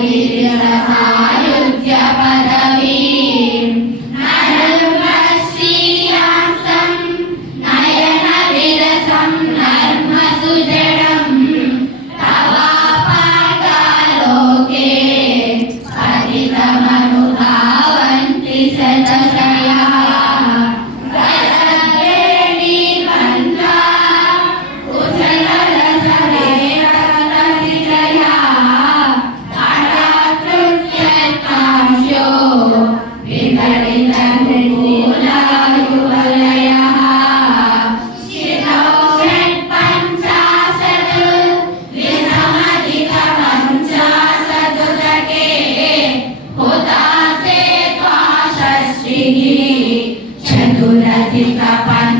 mi. చతురధిక పద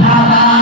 Baba.